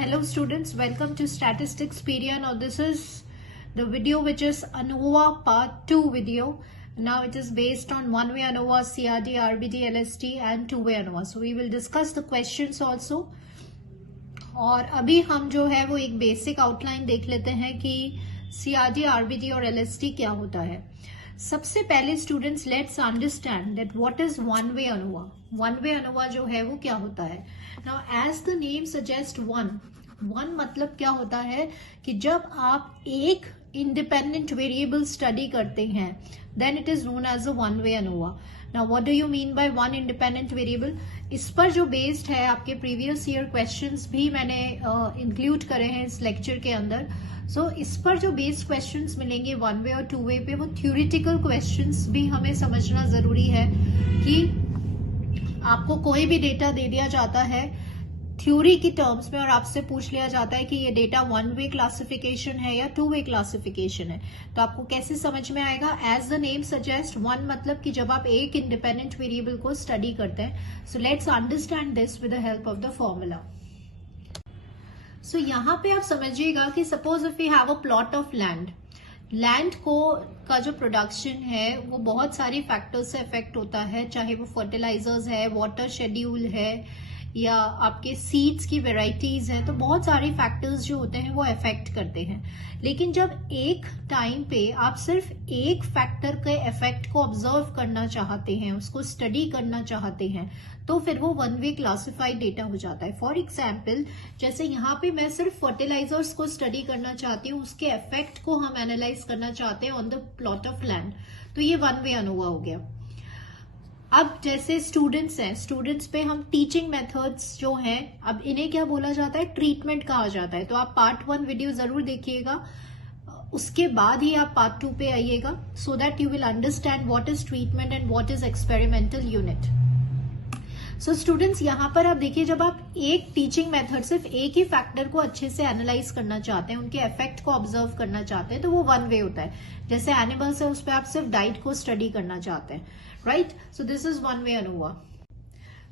Hello students, welcome to Statistics Period. Now this is the video which is ANOVA part 2 video. Now it is based on one-way ANOVA, CRD, RBD, LST and two-way ANOVA. So we will discuss the questions also. और अभी हम जो है वो एक basic outline देख लेते हैं कि CRD, RBD और LST क्या होता है. सबसे पहले students let's understand that what is one way ANOVA. One way ANOVA जो है वो क्या होता है. Now as the name suggest one मतलब क्या होता है कि जब आप एक इंडिपेंडेंट वेरिएबल स्टडी करते हैं then it is known as a one way ANOVA. Now what do you mean by one independent variable. इस पर जो बेस्ड है आपके प्रीवियस ईयर क्वेश्चंस भी मैंने इंक्लूड करे हैं इस लेक्चर के अंदर. सो इस पर जो बेस्ड क्वेश्चंस मिलेंगे वन वे और टू वे पे, वो थ्योरेटिकल क्वेश्चंस भी हमें समझना जरूरी है कि आपको कोई भी डेटा दे दिया जाता है थ्योरी की टर्म्स में और आपसे पूछ लिया जाता है कि ये डेटा वन वे क्लासिफिकेशन है या टू वे क्लासिफिकेशन है, तो आपको कैसे समझ में आएगा. As the name suggest one मतलब कि जब आप एक इंडिपेंडेंट वेरिएबल को स्टडी करते हैं. So let's understand this with the help of the formula. So यहाँ पे आप समझिएगा कि suppose if you have a plot of land को का जो प्रोडक्शन है वो बहुत सारी फैक्टर्स से अफेक्ट होता है, चाहे वो फर्टिलाइजर्स है, वाटर शेड्यूल है या आपके सीड्स की वेराइटीज है. तो बहुत सारे फैक्टर्स जो होते हैं वो अफेक्ट करते हैं. लेकिन जब एक टाइम पे आप सिर्फ एक फैक्टर के इफेक्ट को ऑब्जर्व करना चाहते हैं, उसको स्टडी करना चाहते हैं, तो फिर वो वन वे क्लासिफाइड डेटा हो जाता है. फॉर एग्जाम्पल जैसे यहाँ पे मैं सिर्फ फर्टिलाइजर्स को स्टडी करना चाहती हूँ, उसके इफेक्ट को हम एनालाइज करना चाहते हैं on the plot of land, तो ये वन वे अनोवा हो गया. अब जैसे स्टूडेंट्स हैं, स्टूडेंट्स पे हम टीचिंग मेथड्स जो हैं, अब इन्हें क्या बोला जाता है, ट्रीटमेंट कहा जाता है. तो आप पार्ट 1 वीडियो जरूर देखिएगा, उसके बाद ही आप पार्ट 2 पे आइएगा, so that you will understand what is treatment and what is experimental unit. So students यहाँ पर आप देखिए, जब आप एक टीचिंग मेथड सिर्फ एक ही फैक्टर को अच्छे से एनालाइज करना चाहते हैं, उनके इफेक्ट को ऑब्जर्व करना चाहते हैं, तो वो वन वे होता है. जैसे एनिमल्स है उस पर आप सिर्फ डाइट को स्टडी करना चाहते हैं, right. So this is one way ANOVA.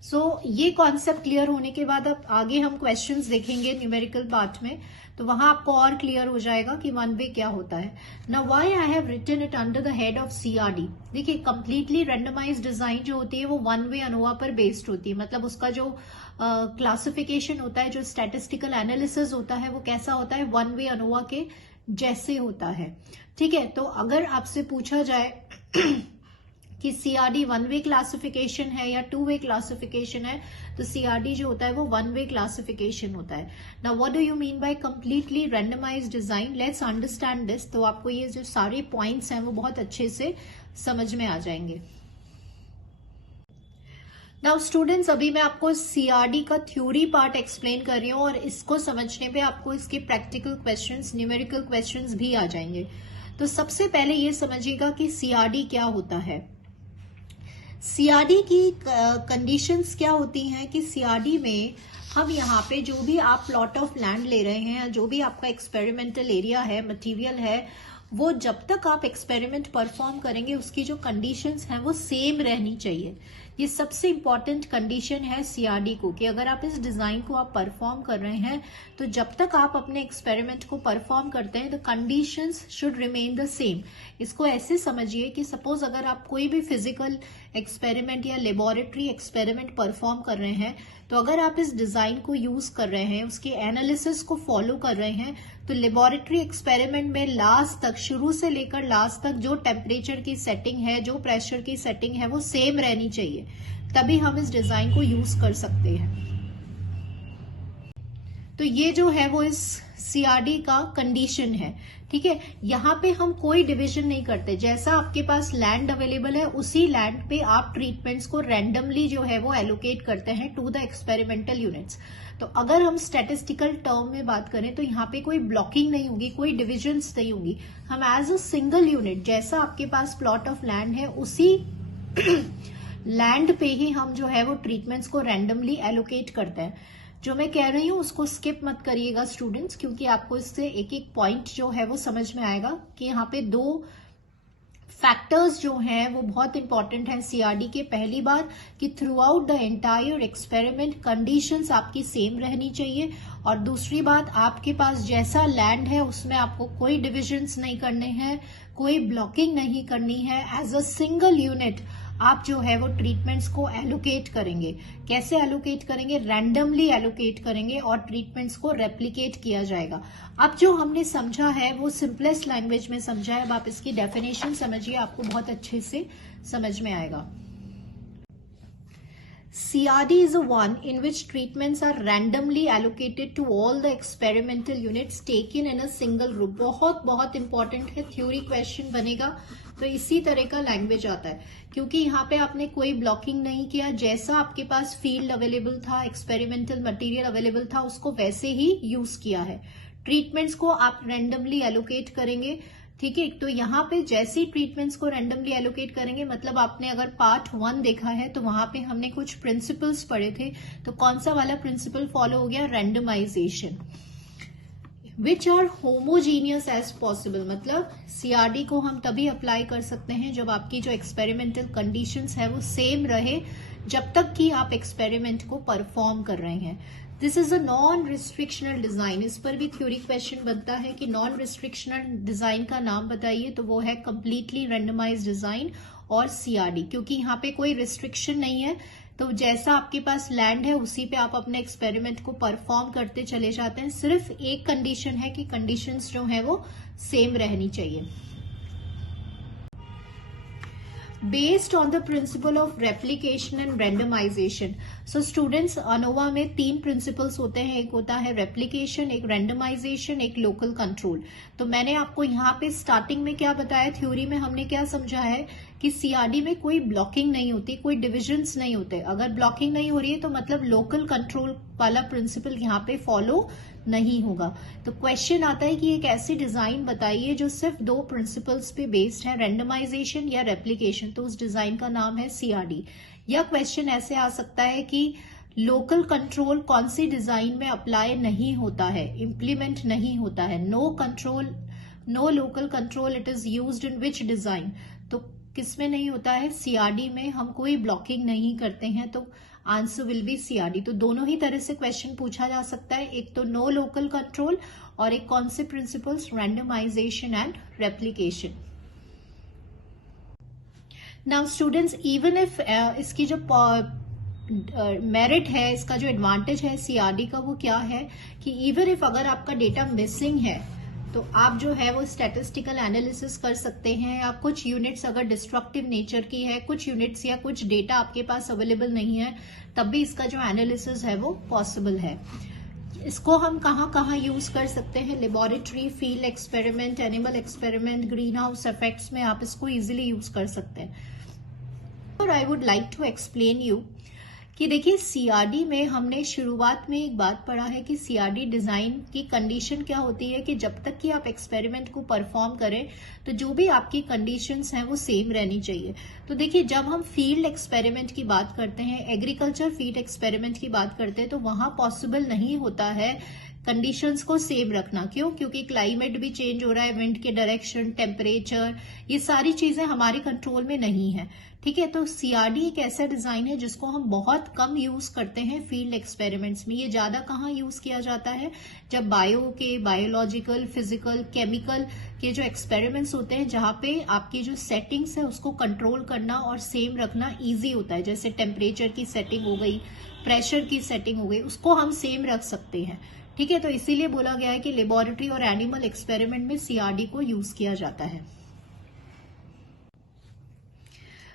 So ये कॉन्सेप्ट क्लियर होने के बाद अब आगे हम क्वेश्चंस देखेंगे न्यूमेरिकल पार्ट में, तो वहां आपको और क्लियर हो जाएगा कि वन वे क्या होता है. Now why I have written it under the head of CRD. देखिए कंप्लीटली रैंडमाइज्ड डिजाइन जो होती है वो वन वे अनोवा पर बेस्ड होती है. मतलब उसका जो क्लासिफिकेशन होता है, जो स्टैटिस्टिकल एनालिसिस होता है, वो कैसा होता है, वन वे अनोवा के जैसे होता है. ठीक है, तो अगर आपसे पूछा जाए कि CRD वन वे क्लासिफिकेशन है या टू वे क्लासिफिकेशन है, तो CRD जो होता है वो वन वे क्लासिफिकेशन होता है. Now what do you mean by completely randomized design. Let's understand this. तो आपको ये जो सारे पॉइंट्स हैं वो बहुत अच्छे से समझ में आ जाएंगे. नाउ स्टूडेंट्स, अभी मैं आपको CRD का थ्योरी पार्ट एक्सप्लेन कर रही हूँ और इसको समझने पे आपको इसके प्रैक्टिकल क्वेश्चंस, न्यूमेरिकल क्वेश्चंस भी आ जाएंगे. तो सबसे पहले ये समझिएगा कि CRD क्या होता है. CRD की कंडीशंस क्या होती हैं कि CRD में हम यहाँ पे जो भी आप प्लॉट ऑफ लैंड ले रहे हैं, जो भी आपका एक्सपेरिमेंटल एरिया है, मटेरियल है, वो जब तक आप एक्सपेरिमेंट परफॉर्म करेंगे उसकी जो कंडीशंस हैं वो सेम रहनी चाहिए. ये सबसे इंपॉर्टेंट कंडीशन है CRD को, कि अगर आप इस डिजाइन को आप परफॉर्म कर रहे हैं तो जब तक आप अपने एक्सपेरिमेंट को परफॉर्म करते हैं the conditions should remain the same. इसको ऐसे समझिए कि सपोज अगर आप कोई भी फिजिकल एक्सपेरिमेंट या लेबोरेटरी एक्सपेरिमेंट परफॉर्म कर रहे हैं, तो अगर आप इस डिजाइन को यूज कर रहे हैं, उसके एनालिसिस को फॉलो कर रहे हैं, तो लेबोरेटरी एक्सपेरिमेंट में लास्ट तक, शुरू से लेकर लास्ट तक जो टेम्परेचर की सेटिंग है, जो प्रेशर की सेटिंग है, वो सेम रहनी चाहिए, तभी हम इस डिजाइन को यूज कर सकते हैं. तो ये जो है वो इस CRD का कंडीशन है. ठीक है, यहाँ पे हम कोई डिवीजन नहीं करते. जैसा आपके पास लैंड अवेलेबल है उसी लैंड पे आप ट्रीटमेंट्स को रैंडमली जो है वो एलोकेट करते हैं टू द एक्सपेरिमेंटल यूनिट्स. तो अगर हम स्टैटिस्टिकल टर्म में बात करें तो यहाँ पे कोई ब्लॉकिंग नहीं होगी, कोई डिविजन्स नहीं होगी. हम एज अ सिंगल यूनिट, जैसा आपके पास प्लॉट ऑफ लैंड है उसी लैंड पे ही हम जो है वो ट्रीटमेंट्स को रैंडमली एलोकेट करते हैं. जो मैं कह रही हूँ उसको स्किप मत करिएगा स्टूडेंट्स, क्योंकि आपको इससे एक एक पॉइंट जो है वो समझ में आएगा कि यहाँ पे दो फैक्टर्स जो हैं वो बहुत इंपॉर्टेंट हैं सीआरडी के। पहली बात कि through out the entire experiment conditions आपकी सेम रहनी चाहिए, और दूसरी बात आपके पास जैसा लैंड है उसमें आपको कोई डिविजन्स नहीं करने हैं, कोई ब्लॉकिंग नहीं करनी है। एज अ सिंगल यूनिट आप जो है वो ट्रीटमेंट्स को एलोकेट करेंगे। कैसे एलोकेट करेंगे? रैंडमली एलोकेट करेंगे और ट्रीटमेंट्स को रेप्लिकेट किया जाएगा। अब जो हमने समझा है वो सिंपलेस्ट लैंग्वेज में समझा है। अब आप इसकी डेफिनेशन समझिए, आपको बहुत अच्छे से समझ में आएगा। CRD is a one in which treatments are randomly allocated to all the experimental units taken in a single group। बहुत बहुत इंपॉर्टेंट है, थ्योरी क्वेश्चन बनेगा तो इसी तरह का लैंग्वेज आता है, क्योंकि यहाँ पे आपने कोई ब्लॉकिंग नहीं किया। जैसा आपके पास फील्ड अवेलेबल था, एक्सपेरिमेंटल मटेरियल अवेलेबल था, उसको वैसे ही यूज किया है। ट्रीटमेंट्स को आप रैंडमली एलोकेट करेंगे, ठीक है। तो यहाँ पे जैसी ट्रीटमेंट्स को रैंडमली एलोकेट करेंगे, मतलब आपने अगर पार्ट 1 देखा है तो वहां पे हमने कुछ प्रिंसिपल्स पढ़े थे। तो कौन सा वाला प्रिंसिपल फॉलो हो गया? Randomization. Which are homogeneous as possible, मतलब सीआरडी को हम तभी अप्लाई कर सकते हैं जब आपकी जो एक्सपेरिमेंटल कंडीशंस है वो सेम रहे, जब तक कि आप एक्सपेरिमेंट को परफॉर्म कर रहे हैं। This is a non restrictional design. इस पर भी थ्योरी क्वेश्चन बनता है कि नॉन रिस्ट्रिक्शनल डिजाइन का नाम बताइए, तो वो है कंप्लीटली रैंडमाइज्ड डिजाइन और सीआरडी। क्योंकि यहाँ पे कोई रिस्ट्रिक्शन नहीं है, तो जैसा आपके पास लैंड है उसी पे आप अपने एक्सपेरिमेंट को परफॉर्म करते चले जाते हैं। सिर्फ एक कंडीशन है कि कंडीशंस जो है वो सेम रहनी चाहिए। Based on the principle of replication and randomization, so students ANOVA में 3 principles होते हैं। एक होता है replication, एक randomization, एक local control। तो मैंने आपको यहाँ पे स्टार्टिंग में क्या बताया, थ्योरी में हमने क्या समझा है कि सीआरडी में कोई ब्लॉकिंग नहीं होती, कोई डिविजन्स नहीं होते। अगर ब्लॉकिंग नहीं हो रही है तो मतलब लोकल कंट्रोल वाला प्रिंसिपल यहाँ पे फॉलो नहीं होगा। तो क्वेश्चन आता है कि एक ऐसी डिजाइन बताइए जो सिर्फ 2 प्रिंसिपल्स पे बेस्ड है, रैंडमाइजेशन या रेप्लिकेशन। तो उस डिजाइन का नाम है सीआरडी। या क्वेश्चन ऐसे आ सकता है कि लोकल कंट्रोल कौन सी डिजाइन में अप्लाई नहीं होता है, इंप्लीमेंट नहीं होता है। No control, no local control, it is used in which design. तो किसमें नहीं होता है? सीआरडी में हम कोई ब्लॉकिंग नहीं करते हैं, तो आंसर विल बी सीआरडी। तो दोनों ही तरह से क्वेश्चन पूछा जा सकता है, एक तो नो लोकल कंट्रोल और एक कौन से principles, randomization and replication. Now students, even if इसकी जो मेरिट है, इसका जो एडवांटेज है सीआरडी का, वो क्या है कि इवन इफ अगर आपका डेटा मिसिंग है तो आप जो है वो स्टैटिस्टिकल एनालिसिस कर सकते हैं। या कुछ यूनिट्स अगर डिस्ट्रक्टिव नेचर की है, कुछ यूनिट्स या कुछ डेटा आपके पास अवेलेबल नहीं है, तब भी इसका जो एनालिसिस है वो पॉसिबल है। इसको हम कहाँ कहाँ यूज कर सकते हैं? Laboratory, field experiment, animal experiment, green house effects में आप इसको इजिली यूज कर सकते हैं। और I would like to explain you कि देखिए सीआरडी में हमने शुरुआत में एक बात पढ़ा है कि सीआरडी डिजाइन की कंडीशन क्या होती है कि जब तक कि आप एक्सपेरिमेंट को परफॉर्म करें तो जो भी आपकी कंडीशंस हैं वो सेम रहनी चाहिए। तो देखिए, जब हम फील्ड एक्सपेरिमेंट की बात करते हैं, एग्रीकल्चर फील्ड एक्सपेरिमेंट की बात करते हैं, तो वहां पॉसिबल नहीं होता है कंडीशंस को सेम रखना। क्यों? क्योंकि क्लाइमेट भी चेंज हो रहा है, विंड के डायरेक्शन, टेम्परेचर, ये सारी चीजें हमारे कंट्रोल में नहीं है, ठीक है। तो सीआरडी एक ऐसा डिजाइन है जिसको हम बहुत कम यूज करते हैं फील्ड एक्सपेरिमेंट्स में। ये ज्यादा कहाँ यूज किया जाता है? जब बायोलॉजिकल, फिजिकल, केमिकल के जो एक्सपेरिमेंट्स होते हैं, जहां पे आपकी जो सेटिंग्स है उसको कंट्रोल करना और सेम रखना इजी होता है। जैसे टेम्परेचर की सेटिंग हो गई, प्रेशर की सेटिंग हो गई, उसको हम सेम रख सकते हैं, ठीक है। तो इसीलिए बोला गया है कि लेबोरेटरी और एनिमल एक्सपेरिमेंट में सीआरडी को यूज किया जाता है।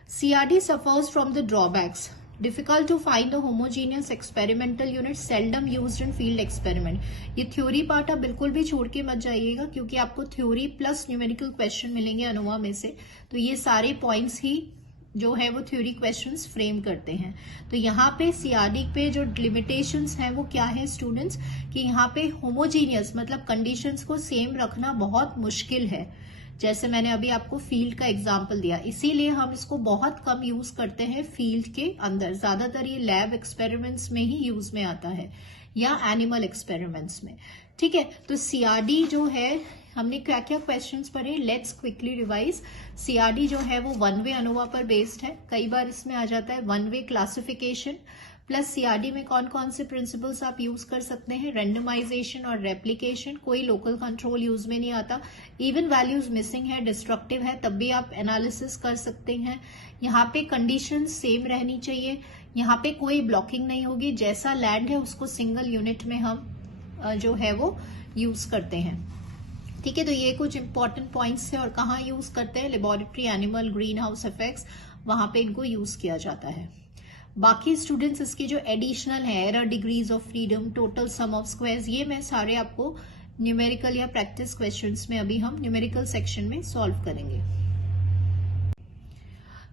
CRD suffers from the drawbacks. Difficult to find a homogeneous experimental unit, seldom used in field experiment. ये थ्योरी पार्ट आप बिल्कुल भी छोड़ के मत जाइएगा, क्योंकि आपको थ्योरी प्लस न्यूमेरिकल क्वेश्चन मिलेंगे अनोवा में से। तो ये सारे पॉइंट्स ही जो है वो थ्योरी क्वेश्चंस फ्रेम करते हैं। तो यहाँ पे सीआरडी पे जो लिमिटेशंस हैं वो क्या है स्टूडेंट्स, कि यहाँ पे होमोजीनियस मतलब कंडीशंस को सेम रखना बहुत मुश्किल है। जैसे मैंने अभी आपको फील्ड का एग्जांपल दिया, इसीलिए हम इसको बहुत कम यूज करते हैं फील्ड के अंदर। ज्यादातर ये लैब एक्सपेरिमेंट्स में ही यूज में आता है। या एनिमल एक्सपेरिमेंट्स में। ठीक है, तो सीआरडी जो है, हमने क्या क्या क्वेश्चंस पढ़े, लेट्स क्विकली रिवाइज। सीआरडी जो है वो वन वे अनोवा पर बेस्ड है। कई बार इसमें आ जाता है one way classification, plus CRD में कौन कौन से प्रिंसिपल्स आप यूज कर सकते हैं, रेंडमाइजेशन और रेप्लिकेशन। कोई लोकल कंट्रोल यूज में नहीं आता, इवन वैल्यूज मिसिंग है, डिस्ट्रक्टिव है, तब भी आप एनालिसिस कर सकते हैं। यहाँ पे कंडीशन सेम रहनी चाहिए, यहाँ पे कोई ब्लॉकिंग नहीं होगी, जैसा लैंड है उसको सिंगल यूनिट में हम जो है वो यूज करते हैं। ठीक है, तो ये कुछ इंपॉर्टेंट पॉइंट्स है। और कहाँ यूज करते हैं, laboratory, animal, green house effects, वहां पे इनको यूज किया जाता है। बाकी स्टूडेंट्स इसके जो एडिशनल है, error, degrees of freedom, total sum of squares, ये मैं सारे आपको न्यूमेरिकल या प्रैक्टिस क्वेश्चंस में अभी हम न्यूमेरिकल सेक्शन में सॉल्व करेंगे।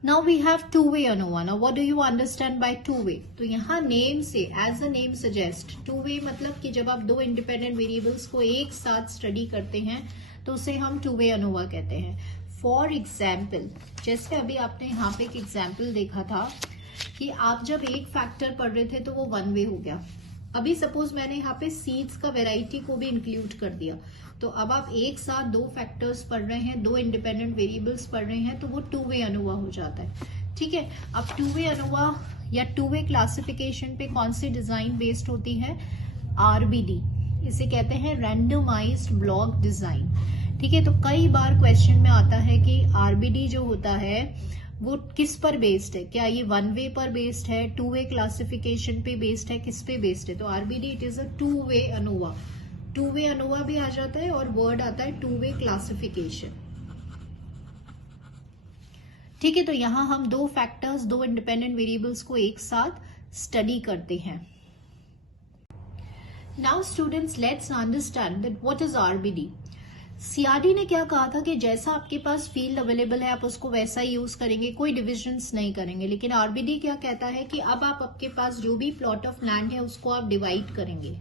Now we have two way ANOVA. Now what do you understand by two way? तो यहाँ नेम से, as a name suggest, two way मतलब कि जब आप दो इंडिपेंडेंट वेरिएबल्स को एक साथ स्टडी करते हैं तो उसे हम टू वे अनोवा कहते हैं। फॉर एग्जाम्पल, जैसे अभी आपने यहाँ पे एक एग्जाम्पल देखा था कि आप जब एक फैक्टर पढ़ रहे थे तो वो वन वे हो गया। अभी सपोज मैंने यहाँ पे सीड्स का वेराइटी को भी इंक्लूड कर दिया, तो अब आप एक साथ दो फैक्टर्स पढ़ रहे हैं, दो इंडिपेंडेंट वेरिएबल्स पढ़ रहे हैं, तो वो टू वे अनोवा हो जाता है। ठीक है, अब टू वे अनोवा या टू वे क्लासिफिकेशन पे कौन सी डिजाइन बेस्ड होती है? आरबीडी, इसे कहते हैं रैंडमाइज्ड ब्लॉक डिजाइन। ठीक है, तो कई बार क्वेश्चन में आता है कि आरबीडी जो होता है वो किस पर बेस्ड है, क्या ये वन वे पर बेस्ड है, टू वे क्लासिफिकेशन पे बेस्ड है, किस पे बेस्ड है? तो RBD it is a to way ANOVA. Two way ANOVA भी आ जाता है और वर्ड आता है टू वे क्लासिफिकेशन। ठीक है, तो यहां हम दो फैक्टर्स, दो इंडिपेंडेंट वेरिएबल्स को एक साथ स्टडी करते हैं। Now students, let's understand that what is RBD. CRD ने क्या कहा था कि जैसा आपके पास फील्ड अवेलेबल है आप उसको वैसा ही यूज करेंगे, कोई डिविजन्स नहीं करेंगे। लेकिन आरबीडी क्या कहता है कि अब आप आपके पास जो भी प्लॉट ऑफ लैंड है उसको आप डिवाइड करेंगे।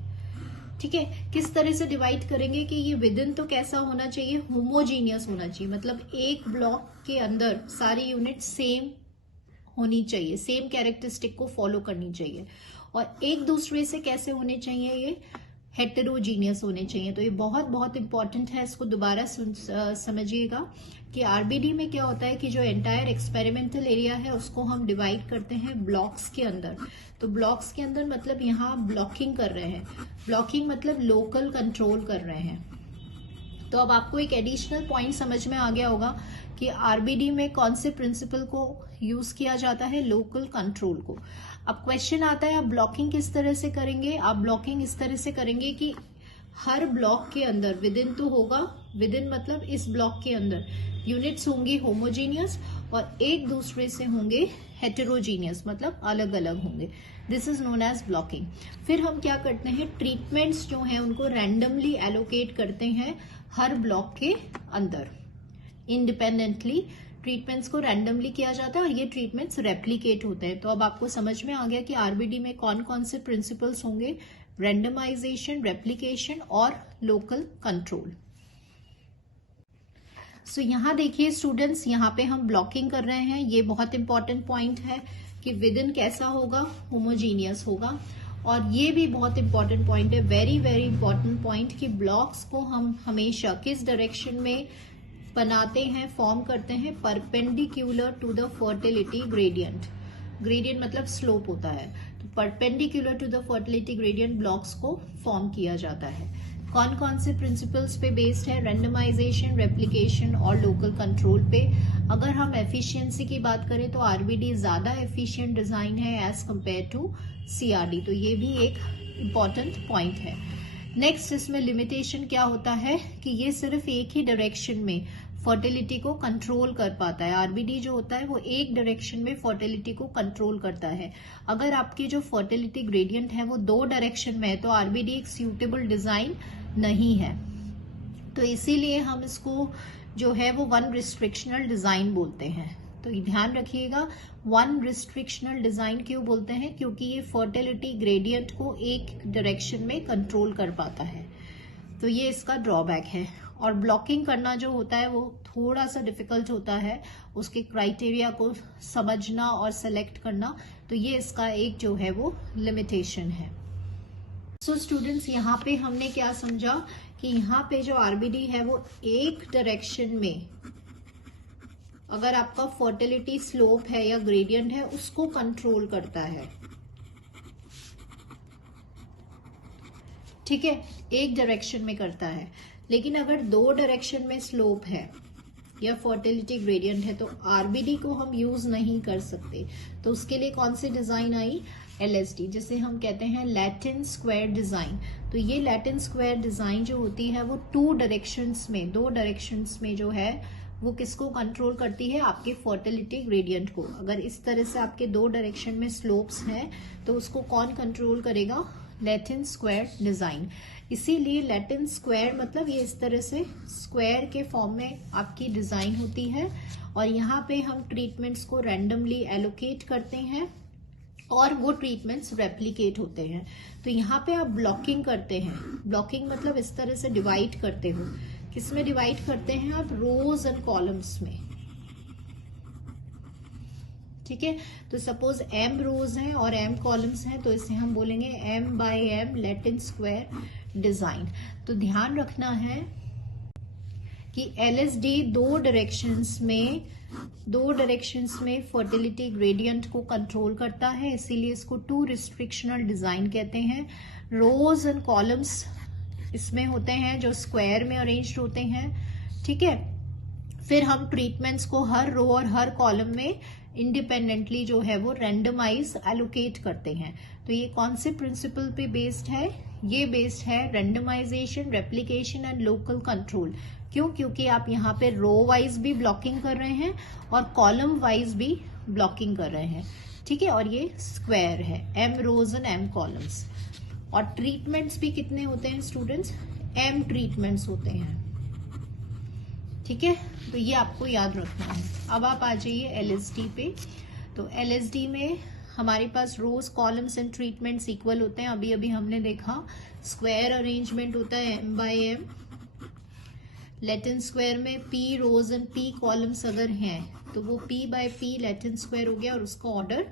ठीक है, किस तरह से डिवाइड करेंगे कि ये विदिन तो कैसा होना चाहिए, होमोजीनियस होना चाहिए, मतलब एक ब्लॉक के अंदर सारी यूनिट सेम होनी चाहिए, सेम कैरेक्टरिस्टिक को फॉलो करनी चाहिए। और एक दूसरे से कैसे होने चाहिए, ये हेटेरोजीनियस होने चाहिए। तो ये बहुत बहुत इंपॉर्टेंट है, इसको दोबारा समझिएगा कि आरबीडी में क्या होता है कि जो एंटायर एक्सपेरिमेंटल एरिया है उसको हम डिवाइड करते हैं ब्लॉक्स के अंदर। तो ब्लॉक्स के अंदर मतलब यहाँ ब्लॉकिंग कर रहे हैं, ब्लॉकिंग मतलब लोकल कंट्रोल कर रहे हैं। तो अब आपको एक एडिशनल पॉइंट समझ में आ गया होगा कि आरबीडी में कौन से प्रिंसिपल को यूज किया जाता है, लोकल कंट्रोल को। अब क्वेश्चन आता है आप ब्लॉकिंग किस तरह से करेंगे? आप ब्लॉकिंग इस तरह से करेंगे कि हर ब्लॉक के अंदर विदिन तो होगा, विदिन मतलब इस ब्लॉक के अंदर यूनिट्स होंगी होमोजीनियस और एक दूसरे से होंगे हेटेरोजीनियस, मतलब अलग अलग होंगे। This is known as blocking. फिर हम क्या करते हैं, ट्रीटमेंट्स जो हैं उनको रैंडमली एलोकेट करते हैं हर ब्लॉक के अंदर। इंडिपेंडेंटली ट्रीटमेंट्स को रैंडमली किया जाता है और ये ट्रीटमेंट्स रेप्लिकेट होते हैं। तो अब आपको समझ में आ गया कि आरबीडी में कौन कौन से प्रिंसिपल्स होंगे, रेंडमाइजेशन, रेप्लिकेशन और लोकल कंट्रोल। सो यहाँ देखिए स्टूडेंट्स, यहाँ पे हम ब्लॉकिंग कर रहे हैं, ये बहुत इंपॉर्टेंट पॉइंट है कि विदिन कैसा होगा, होमोजीनियस होगा। और ये भी बहुत इंपॉर्टेंट पॉइंट है, वेरी वेरी इंपॉर्टेंट पॉइंट, कि ब्लॉक्स को हम हमेशा किस डायरेक्शन में बनाते हैं, फॉर्म करते हैं, perpendicular to the fertility gradient. Gradient मतलब स्लोप होता है, तो perpendicular to the fertility gradient blocks को फॉर्म किया जाता है। कौन कौन से प्रिंसिपल्स पे बेस्ड है? रेंडमाइजेशन, रेप्लिकेशन और लोकल कंट्रोल पे। अगर हम एफिशिएंसी की बात करें तो आरबीडी ज्यादा एफिशिएंट डिजाइन है एज कंपेयर टू सीआरडी, तो ये भी एक इम्पॉर्टेंट पॉइंट है। नेक्स्ट, इसमें लिमिटेशन क्या होता है कि ये सिर्फ एक ही डायरेक्शन में फर्टिलिटी को कंट्रोल कर पाता है। आरबीडी जो होता है वो एक डायरेक्शन में फर्टिलिटी को कंट्रोल करता है। अगर आपकी जो फर्टिलिटी ग्रेडियंट है वो दो डायरेक्शन में है तो आरबीडी एक सूटेबल डिजाइन नहीं है। तो इसीलिए हम इसको जो है वो वन रिस्ट्रिक्शनल डिजाइन बोलते हैं। तो ध्यान रखिएगा, वन रिस्ट्रिक्शनल डिजाइन क्यों बोलते हैं? क्योंकि ये फर्टिलिटी ग्रेडियंट को एक डायरेक्शन में कंट्रोल कर पाता है। तो ये इसका ड्रॉबैक है। और ब्लॉकिंग करना जो होता है वो थोड़ा सा डिफिकल्ट होता है, उसके क्राइटेरिया को समझना और सेलेक्ट करना, तो ये इसका एक जो है वो लिमिटेशन है। सो स्टूडेंट्स, यहाँ पे हमने क्या समझा कि यहाँ पे जो आरबीडी है वो एक डायरेक्शन में, अगर आपका फर्टिलिटी स्लोप है या ग्रेडियंट है, उसको कंट्रोल करता है। ठीक है, एक डायरेक्शन में करता है। लेकिन अगर दो डायरेक्शन में स्लोप है या फर्टिलिटी ग्रेडियंट है तो आरबीडी को हम यूज नहीं कर सकते। तो उसके लिए कौन सी डिजाइन आई? एलएसडी, जिसे हम कहते हैं लैटिन स्क्वायर डिजाइन। तो ये लैटिन स्क्वायर डिजाइन जो होती है वो दो डायरेक्शंस में जो है वो किसको कंट्रोल करती है? आपके फर्टिलिटी ग्रेडियंट को। अगर इस तरह से आपके दो डायरेक्शन में स्लोप्स हैं तो उसको कौन कंट्रोल करेगा? Latin square design. इसीलिए लैटिन स्क्वायर मतलब ये इस तरह से स्क्वायर के फॉर्म में आपकी डिजाइन होती है, और यहाँ पे हम ट्रीटमेंट्स को रैंडमली एलोकेट करते हैं और वो ट्रीटमेंट्स रेप्लिकेट होते हैं। तो यहाँ पे आप ब्लॉकिंग करते हैं। ब्लॉकिंग मतलब इस तरह से डिवाइड करते हो। किसमें डिवाइड करते हैं आप? रोज एंड कॉलम्स में। ठीक है, तो सपोज m रोज हैं और m कॉलम्स हैं, तो इसे हम बोलेंगे m by m Latin square design. तो ध्यान रखना है कि एलएसडी दो डायरेक्शंस में फर्टिलिटी ग्रेडियंट को कंट्रोल करता है, इसीलिए इसको टू रिस्ट्रिक्शनल डिजाइन कहते हैं। रोज एंड कॉलम्स इसमें होते हैं जो स्क्वायर में अरेंज्ड होते हैं। ठीक है, फिर हम ट्रीटमेंट्स को हर रो और हर कॉलम में इंडिपेंडेंटली जो है वो रैंडमाइज एलोकेट करते हैं। तो ये कौन से प्रिंसिपल पे बेस्ड है? ये बेस्ड है randomization, replication and local control. क्यों? क्योंकि आप यहाँ पे रो वाइज भी ब्लॉकिंग कर रहे हैं और कॉलम वाइज भी ब्लॉकिंग कर रहे हैं। ठीक है, और ये स्क्वायर है, m rows and m columns. और ट्रीटमेंट्स भी कितने होते हैं स्टूडेंट्स? m ट्रीटमेंट्स होते हैं। ठीक है, तो ये आपको याद रखना है। अब आप आ जाइए एलएसडी पे। तो एलएसडी में हमारे पास रोज, कॉलम्स एंड ट्रीटमेंट्स इक्वल होते हैं। अभी अभी हमने देखा स्क्वायर अरेंजमेंट होता है m by m। Latin square में p rows and p columns अगर हैं तो वो p by p Latin square हो गया और उसका ऑर्डर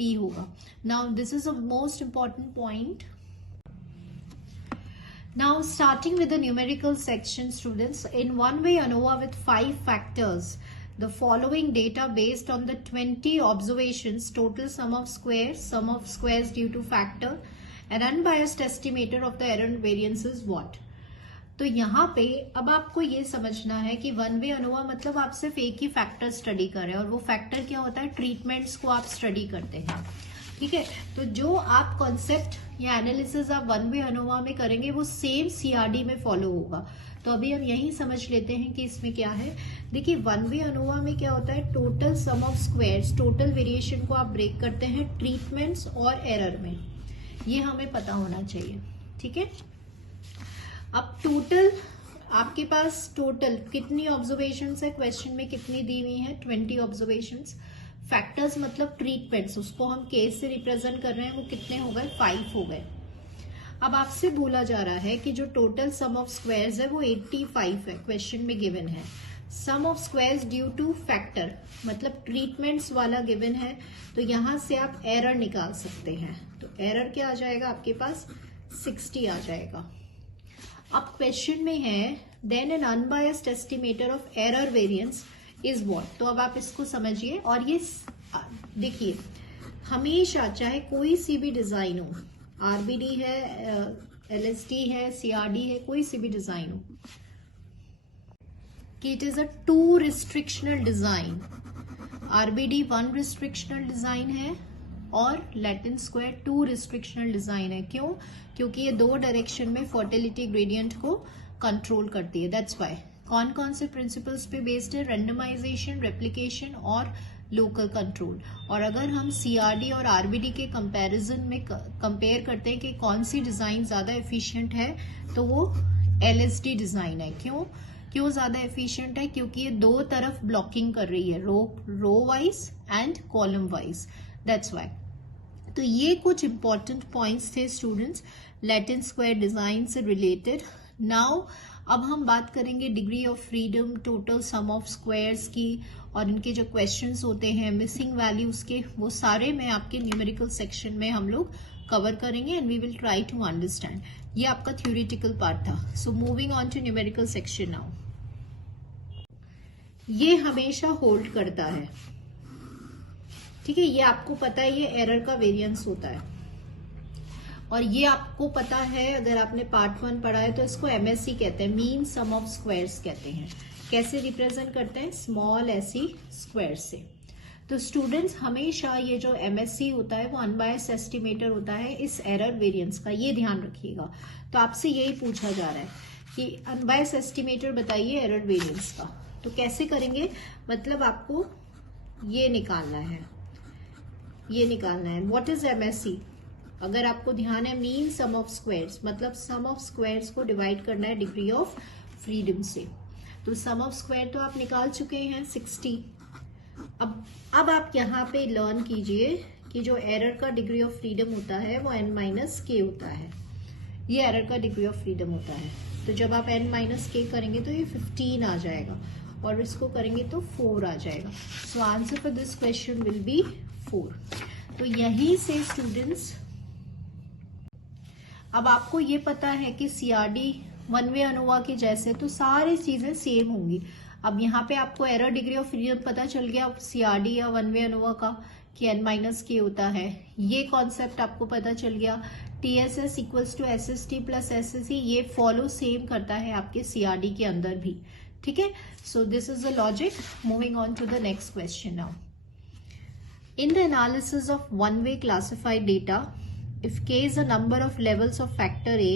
p होगा। Now this is a most important point. Now starting with the numerical section, students, in one-way ANOVA with 5 factors, the following data based on the 20 observations, total sum of squares due to factor, an unbiased estimator of the error variance is what? तो यहाँ पे अब आपको ये समझना है कि one way ANOVA मतलब आप सिर्फ एक ही फैक्टर स्टडी कर रहे हैं, और वो फैक्टर क्या होता है? ट्रीटमेंट्स को आप स्टडी करते हैं। ठीक है, तो जो आप कॉन्सेप्ट या एनालिसिस आप वन वे अनोवा में करेंगे वो सेम सीआरडी में फॉलो होगा। तो अभी हम यही समझ लेते हैं कि इसमें क्या है। देखिए, वन वे अनोवा में क्या होता है? Total sum of squares, total variation को आप ब्रेक करते हैं ट्रीटमेंट्स और एरर में। ये हमें पता होना चाहिए। ठीक है, अब टोटल आपके पास टोटल कितनी ऑब्जर्वेशंस है? क्वेश्चन में कितनी दी हुई है? 20 ऑब्जर्वेशंस। फैक्टर्स मतलब ट्रीटमेंट्स, उसको हम केस से रिप्रेजेंट कर रहे हैं, वो कितने हो गए? 5 हो गए। अब आपसे बोला जा रहा है कि जो टोटल सम ऑफ स्क्वायर्स है वो 85 है, क्वेश्चन में गिवन है। Sum of squares due to factor मतलब ट्रीटमेंट्स वाला गिवन है, तो यहां से आप एरर निकाल सकते हैं। तो एरर क्या आ जाएगा आपके पास? 60 आ जाएगा। अब क्वेश्चन में है then an unbiased estimator of error variance is what. तो अब आप इसको समझिए, और ये देखिए, हमेशा चाहे कोई सी भी डिजाइन हो, आरबीडी है, एलएसडी है, सीआरडी है, कोई सी भी डिजाइन हो, कि it is a two restrictional design. RBD 1 restrictional design है और लैटिन स्क्वायर 2 रिस्ट्रिक्शनल डिजाइन है। क्यों? क्योंकि ये दो डायरेक्शन में फर्टिलिटी ग्रेडियंट को कंट्रोल करती है। That's why. कौन कौन से प्रिंसिपल्स पे बेस्ड है? रेंडमाइजेशन, रेप्लिकेशन और लोकल कंट्रोल। और अगर हम सीआरडी और आरबीडी के कंपैरिजन में कंपेयर करते हैं कि कौन सी डिजाइन ज्यादा एफिशिएंट है, तो वो एलएसडी डिजाइन है। क्यों ज्यादा एफिशिएंट है? क्योंकि ये दो तरफ ब्लॉकिंग कर रही है, row wise and column wise. That's why. तो ये कुछ इंपॉर्टेंट पॉइंट्स थे स्टूडेंट्स लैटिन स्क्वायर डिजाइन से रिलेटेड। नाउ अब हम बात करेंगे degree of freedom, total sum of squares की, और इनके जो क्वेश्चंस होते हैं, मिसिंग वैल्यूज के, वो सारे मैं आपके न्यूमेरिकल सेक्शन में हम लोग कवर करेंगे and we will try to understand. ये आपका थ्योरेटिकल पार्ट था। So moving on to numerical section now. ये हमेशा होल्ड करता है, ठीक है, ये आपको पता है, ये एरर का वेरिएंस होता है। और ये आपको पता है, अगर आपने पार्ट 1 पढ़ा है तो इसको MSE कहते हैं, मीन सम ऑफ स्क्वायर्स कहते हैं। कैसे रिप्रेजेंट करते हैं? स्मॉल ऐसी स्क्वायर से। तो स्टूडेंट्स हमेशा ये जो MSE होता है वो अनबायस्ड एस्टिमेटर होता है इस एरर वेरिएंस का, ये ध्यान रखिएगा। तो आपसे यही पूछा जा रहा है कि अनबायस्ड एस्टिमेटर बताइए एरर वेरिएंस का। तो कैसे करेंगे? मतलब आपको ये निकालना है, ये निकालना है। What is MSE? अगर आपको ध्यान है, मीन सम ऑफ स्क्वायर्स, मतलब सम ऑफ स्क्वायर्स को डिवाइड करना है डिग्री ऑफ फ्रीडम से। तो सम ऑफ स्क्वायर तो आप निकाल चुके हैं 60। अब आप यहाँ पे लर्न कीजिए कि जो एरर का डिग्री ऑफ फ्रीडम होता है वो n-k होता है। ये एरर का डिग्री ऑफ फ्रीडम होता है। तो जब आप n-k करेंगे तो ये 15 आ जाएगा, और इसको करेंगे तो 4 आ जाएगा। So answer for this question will B 4। तो यहीं से स्टूडेंट्स अब आपको ये पता है कि CRD वन वे अनोवा के जैसे तो सारी चीजें सेम होंगी। अब यहाँ पे आपको एरर डिग्री ऑफ फ्रीडम पता चल गया CRD या वन वे अनोवा का कि n-k होता है। ये कॉन्सेप्ट आपको पता चल गया। TSS equals to SST plus SSE, ये फॉलो सेम करता है आपके CRD के अंदर भी, ठीक है। So this is the logic. Moving on to the next question now. In the analysis of one-way classified data, if k is a number of levels of factor A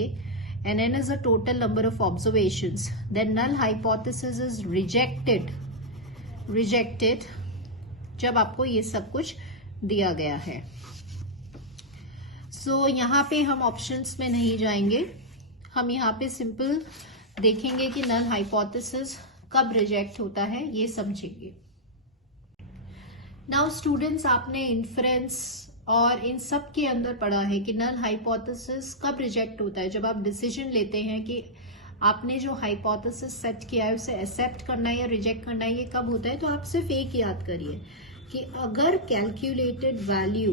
and n is a total number of observations, then null hypothesis is rejected जब आपको ये सब कुछ दिया गया है। So यहाँ पे हम ऑप्शंस में नहीं जाएंगे, हम यहाँ पे सिंपल देखेंगे कि नल हाइपोथेसिस कब रिजेक्ट होता है, ये समझेंगे। नाउ स्टूडेंट्स, आपने इन्फ्रेंस और इन सब के अंदर पढ़ा है कि नल हाइपोथेसिस कब रिजेक्ट होता है। जब आप डिसीजन लेते हैं कि आपने जो हाइपोथेसिस सेट किया है उसे एक्सेप्ट करना है या रिजेक्ट करना है, ये कब होता है। तो आप सिर्फ एक याद करिए कि अगर कैलकुलेटेड वैल्यू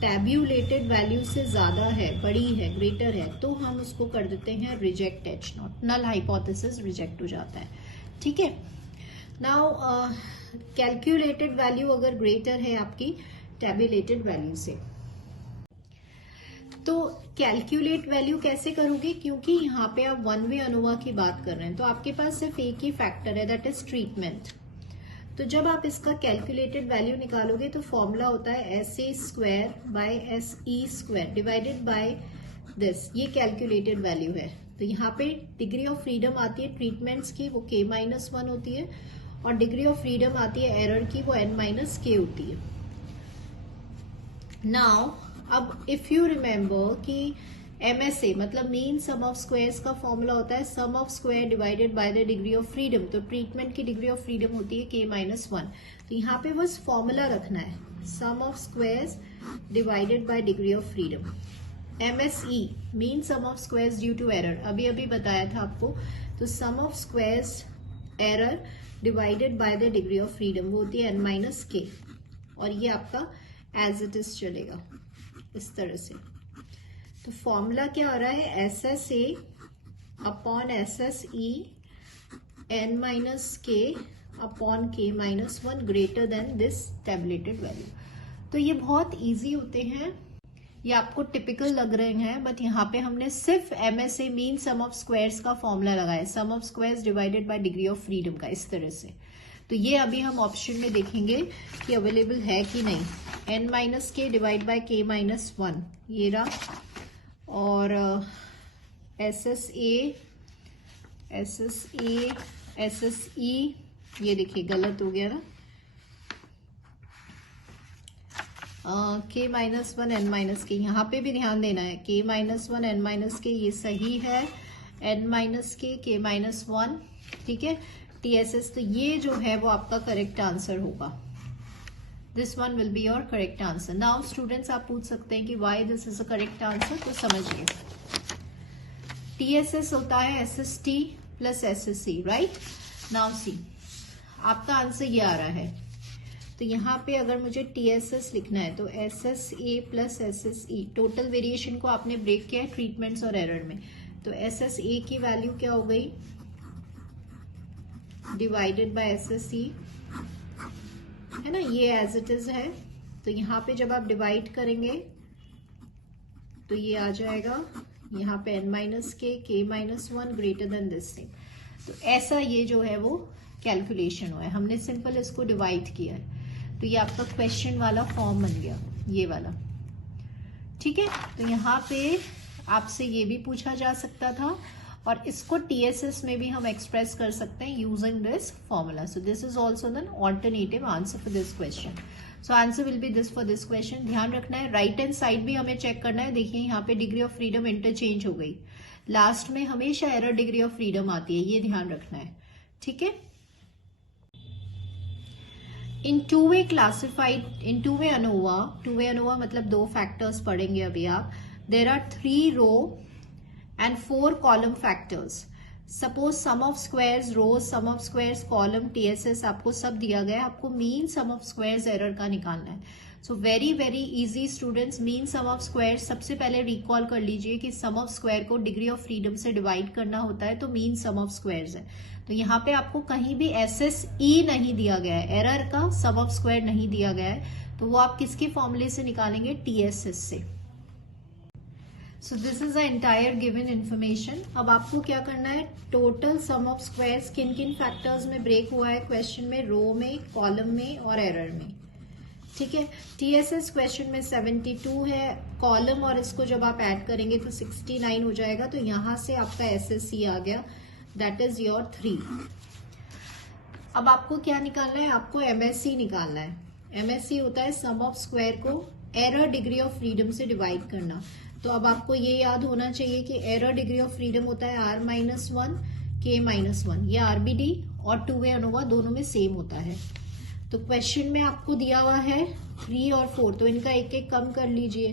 टैब्यूलेटेड वैल्यू से ज्यादा है, बड़ी है, ग्रेटर है, तो हम उसको कर देते हैं reject H0, null hypothesis reject हो जाता है, ठीक है। नाउ कैलकुलेटेड वैल्यू अगर ग्रेटर है आपकी टैब्यूलेटेड वैल्यू से, तो कैलकुलेट वैल्यू कैसे करोगे? क्योंकि यहाँ पे आप वन वे अनोवा की बात कर रहे हैं, तो आपके पास सिर्फ एक ही फैक्टर है, दैट इज ट्रीटमेंट। तो जब आप इसका कैलकुलेटेड वैल्यू निकालोगे तो फॉर्मूला होता है SA² by SE² divided by this, ये कैलकुलेटेड वैल्यू है। तो यहाँ पे डिग्री ऑफ फ्रीडम आती है ट्रीटमेंट्स की, वो K-1 होती है, और डिग्री ऑफ फ्रीडम आती है एरर की, वो n-k होती है। नाउ अब इफ यू रिमेम्बर कि MSA मतलब मीन सम ऑफ स्क्वायर्स का फॉर्मूला होता है sum of square divided by the degree of freedom. तो ट्रीटमेंट की डिग्री ऑफ फ्रीडम होती है K-1। तो यहाँ पे बस फॉर्मूला रखना है, sum of squares divided by degree of freedom. MSE mean sum of squares due to error, अभी अभी बताया था आपको। तो sum of squares error divided by the degree of freedom, वो होती है n-k, और ये आपका एज इट इज चलेगा इस तरह से। तो फॉर्मूला क्या आ रहा है? SSA upon SSE n-k upon K-1 greater than this tabulated value. तो ये बहुत इजी होते हैं, ये आपको टिपिकल लग रहे हैं, बट यहाँ पे हमने सिर्फ MSA mean sum of squares का फॉर्मूला लगाया, sum of squares divided by degree of freedom का, इस तरह से। तो ये अभी हम ऑप्शन में देखेंगे कि अवेलेबल है कि नहीं। n-k डिवाइड बाय K-1 ये रहा, और SSE ये देखिए गलत हो गया ना, K-1 n-k, यहाँ पे भी ध्यान देना है, K-1 n-k ये सही है, n-k K-1, ठीक है। TSS, तो ये जो है वो आपका करेक्ट आंसर होगा, this one will be your correct answer. Now students, आप पूछ सकते हैं कि why this is a correct answer, तो समझिए। TSS होता है SST plus SSE, right. Now see, आपका आंसर ये आ रहा है तो यहाँ पे अगर मुझे TSS लिखना है तो SSA plus SSE, total variation को आपने ब्रेक किया है ट्रीटमेंट्स और एरर में, तो SSA की वैल्यू क्या हो गई, डिवाइडेड बाय SSE, है ना, ये एज इट इज है। तो यहाँ पे जब आप डिवाइड करेंगे तो ये आ जाएगा यहाँ पे n-k, greater than this thing. तो ऐसा ये जो है वो कैलकुलेशन हुआ है, हमने सिंपल इसको डिवाइड किया है, तो ये आपका क्वेश्चन वाला फॉर्म बन गया, ये वाला। ठीक है, तो यहाँ पे आपसे ये भी पूछा जा सकता था, और इसको TSS में भी हम एक्सप्रेस कर सकते हैं using this formula. So this is also an alternative answer for this question. So answer will be this for this question. ध्यान रखना है, राइट हैंड साइड भी हमें चेक करना है। देखिए यहाँ पे डिग्री ऑफ फ्रीडम इंटरचेंज हो गई, लास्ट में हमेशा एरर डिग्री ऑफ फ्रीडम आती है, ये ध्यान रखना है। ठीक है, in two way classified, in two way ANOVA, two way ANOVA मतलब दो फैक्टर्स पढ़ेंगे अभी आप। There are 3 row and 4 column factors. Suppose sum of squares, rows, sum of squares, column, TSS आपको सब दिया गया है, आपको mean sum of squares error का निकालना है। So very very easy students, mean sum of squares सबसे पहले recall कर लीजिए कि sum of square को degree of freedom से divide करना होता है, तो mean sum of squares है। तो यहाँ पे आपको कहीं भी SSE नहीं दिया गया है, error का sum of square नहीं दिया गया है, तो वो आप किसके फॉर्मूले से निकालेंगे, TSS से। सो this is the entire given information. अब आपको क्या करना है, टोटल सम ऑफ स्क्वायर्स किन किन फैक्टर्स में ब्रेक हुआ है क्वेश्चन में, रो में, कॉलम में और एरर में। ठीक है, TSS क्वेश्चन में 72 है, कॉलम और इसको जब आप ऐड करेंगे तो 69 हो जाएगा। तो यहां से आपका SSE आ गया, दैट इज योर 3। अब आपको क्या निकालना है, आपको MSE निकालना है। MSE होता है सम ऑफ स्क्वायर को एरर डिग्री ऑफ फ्रीडम से डिवाइड करना। तो अब आपको ये याद होना चाहिए कि एरर डिग्री ऑफ फ्रीडम होता है R-1, K-1, ये RBD और टू वे अनोवा दोनों में सेम होता है। तो क्वेश्चन में आपको दिया हुआ है 3 और 4, तो इनका एक एक कम कर लीजिए,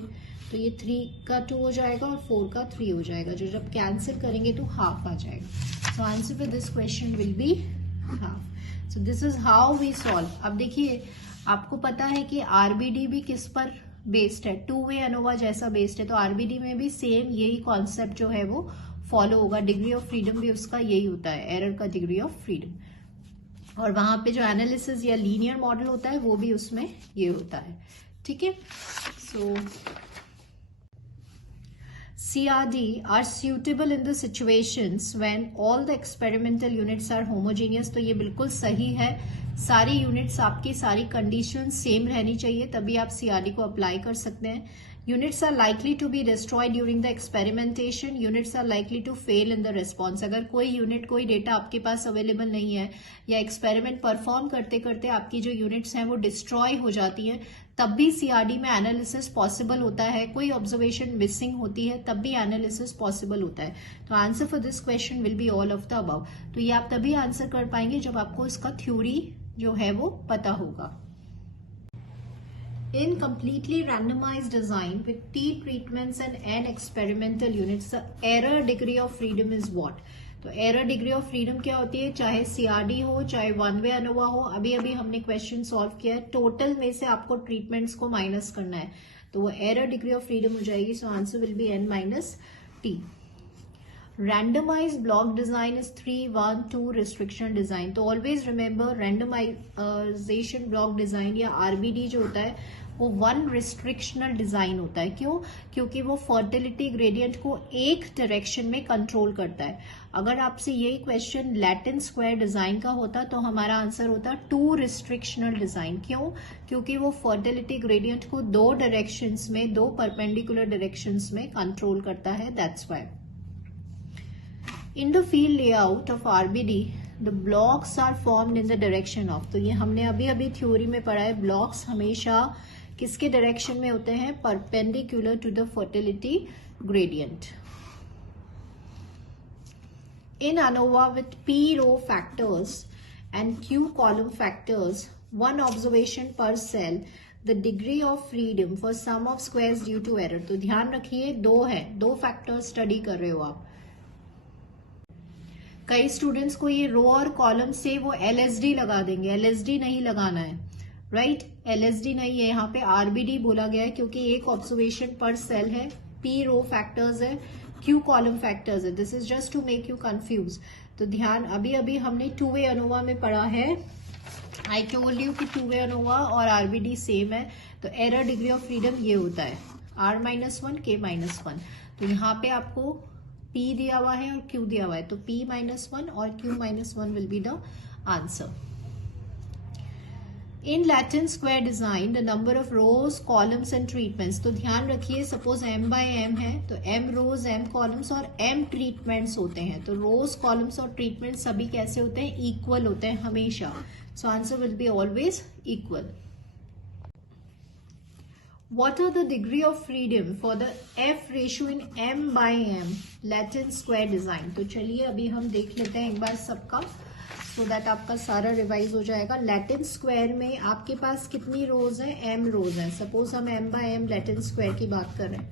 तो ये 3 का 2 हो जाएगा और 4 का 3 हो जाएगा, जो जब कैंसिल करेंगे तो हाफ आ जाएगा। So answer for this question will be half. So this is how we solve. अब देखिए आपको पता है कि RBD भी किस पर बेस्ड है, टू वे अनोवा जैसा बेस्ड है, तो RBD में भी सेम यही कॉन्सेप्ट जो है वो फॉलो होगा। डिग्री ऑफ फ्रीडम भी उसका यही होता है, एरर का डिग्री ऑफ फ्रीडम, और वहां पे जो एनालिसिस या लीनियर मॉडल होता है वो भी उसमें ये होता है। ठीक है, सो CRD are suitable in the situations when all the experimental units are homogeneous। तो ये बिल्कुल सही है, सारी यूनिट्स आपकी सारी कंडीशन सेम रहनी चाहिए, तभी आप CRD को अप्लाई कर सकते हैं। Units are likely to be destroyed during the experimentation, units are likely to fail in the response. अगर कोई यूनिट, कोई डेटा आपके पास अवेलेबल नहीं है, या एक्सपेरिमेंट परफॉर्म करते करते आपकी जो यूनिट्स हैं वो डिस्ट्रॉय हो जाती हैं, तब भी CRD में एनालिसिस पॉसिबल होता है। कोई ऑब्जर्वेशन मिसिंग होती है तब भी एनालिसिस पॉसिबल होता है। तो answer for this question will be all of the above. तो ये आप तभी आंसर कर पाएंगे जब आपको इसका थ्योरी जो है वो पता होगा। In completely randomized design with T treatments and N experimental units, the error degree of freedom is what? तो error degree of freedom क्या होती है, चाहे CRD हो चाहे वन वे अनोवा हो। अभी अभी हमने क्वेश्चन सॉल्व किया है, टोटल में से आपको ट्रीटमेंट्स को माइनस करना है, तो वो error degree of freedom हो जाएगी। So answer will be N-T। Randomized block design is 3-1-2 restriction design। तो always remember randomization block design या RBD जो होता है वो 1 restrictional design होता है। क्यों? क्योंकि वो fertility gradient को एक डायरेक्शन में कंट्रोल करता है। अगर आपसे यही क्वेश्चन लैटिन स्क्वायर डिजाइन का होता तो हमारा आंसर होता 2 restrictional design। क्यों? क्योंकि वो fertility gradient को 2 डायरेक्शंस में, 2 परपेंडिकुलर डायरेक्शंस में कंट्रोल करता है, that's why. In the field layout of RBD, the blocks are formed in the direction of। तो ये हमने अभी अभी थ्योरी में पढ़ा है, ब्लॉक्स हमेशा किसके डायरेक्शन में होते हैं, perpendicular to the fertility gradient. In ANOVA with P row factors and Q column factors, 1 observation per cell, the degree of freedom for sum of squares due to error। तो ध्यान रखिए 2 है, 2 factors study कर रहे हो आप। कई students को ये रो और कॉलम से वो LSD लगा देंगे, LSD नहीं लगाना है। राइट, LSD नहीं है, यहाँ पे RBD बोला गया है क्योंकि एक ऑब्जर्वेशन पर सेल है, P रो फैक्टर्स है, Q कॉलम फैक्टर्स है. This is just to make you confuse. तो ध्यान, अभी अभी हमने टू वे अनोवा में पढ़ा है. आई टोल्ड यू कि टू वे अनोवा और RBD सेम है. तो एरर डिग्री ऑफ फ्रीडम ये होता है R-1 K-1. तो यहाँ पे आपको P दिया हुआ है और Q दिया हुआ है, तो P-1 और Q-1 will be the answer. In Latin square design the number of rose columns and treatments. तो ध्यान रखिए, सपोज m बाय m है तो m रोज m कॉलम्स और m ट्रीटमेंट्स होते हैं. तो रोज कॉलम्स और ट्रीटमेंट्स सभी कैसे होते हैं? इक्वल होते हैं हमेशा. So answer will be always equal. What are the degree of freedom for the F ratio in m by m Latin square design? तो चलिए अभी हम देख लेते हैं एक बार सबका, सो दैट आपका सारा रिवाइज हो जाएगा. लैटिन स्क्वायर में आपके पास कितनी रोज है? m रोज है. सपोज हम m by m Latin square की बात कर रहे हैं,